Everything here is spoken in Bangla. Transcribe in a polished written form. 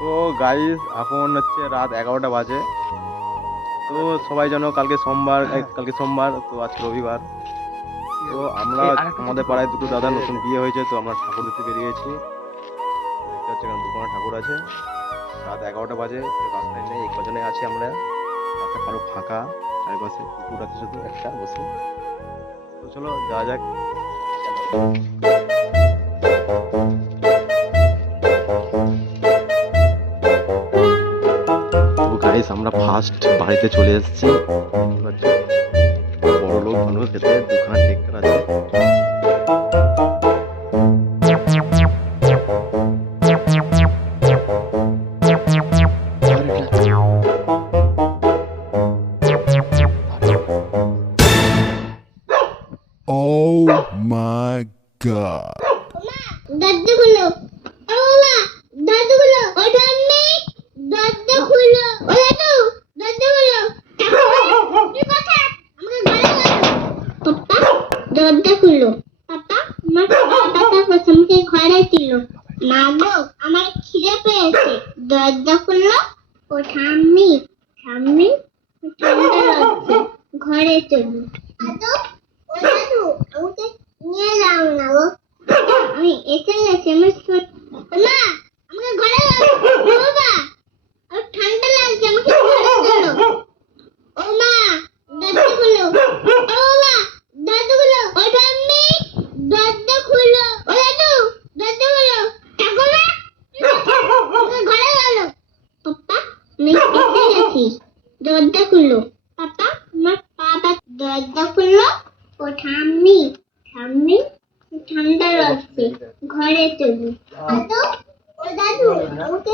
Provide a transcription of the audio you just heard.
তো গাইস এখন হচ্ছে রাত 11টা বাজে। তো সবাই জানো কালকে সোমবার তো আজকে রবিবার। তো আমরা আমাদের পাড়ায় দুটো দাদা নতুন বিয়ে হয়েছে, তো আমরা ঠাকুর দেখতে বেরিয়েছি। দেখতে হচ্ছে এখানে দুখানা ঠাকুর আছে। রাত 11টা বাজে, কেউ রাস্তায় নেই, এই কজনে আছি আমরা। রাস্তা কারো ফাঁকা, চারিপাশে কুকুর আছে শুধু একটা বসে। তো চলো যাওয়া যাক। তো গাইস আমরা ফার্স্ট বাড়িতে চলে এসেছি। দেখতে পাচ্ছ বড় লোক মানুষ, খেতে দুখানা ট্রেক্টর আছে। Oh my god. দরজা খুলো, ও বাবা, দরজা খুলো, ও ঠাম্মি, দরজা খুলো, ও দাদু, দরজা খুলো। কি কথা? আমাকে ঘরে বলো। পাপা, দরজা খুলো। পাপা, আমার পাপা কোথায়? আমাকে ঘরে ছিল। মা গো, আমার খিদে পেয়েছে। দরজা খুলো, ও ঠাম্মি, ঠাম্মি, ঠান্ডা লাগছে। ঘরে চলো। দাদু, ও দাদু, আমাকে নিয়ে যাও না গো। আমি এসে গেছি, আমার মা, আমাকে ঘরে দাও। বাবা, আমার ঠান্ডা লাগছে, আমাকে ঘরে চলো। ও মা, দরজা খুলো। ও বাবা, দরজা খুলো। ও ঠাম্মি, দরজা খুলো। ও দাদু, দরজা খুলো। ঠাকুমা, আমাকে ঘরে চলো। পাপা, আমি এসে গেছি, দরজা খুলো। পাপা, আমার বাবা, দরজা খুলো। ও ঠাম্মি, ঠাম্মি, ঠান্ডা লাগছে, ঘরে চলো। দাদু, ও দাদু, আমাকে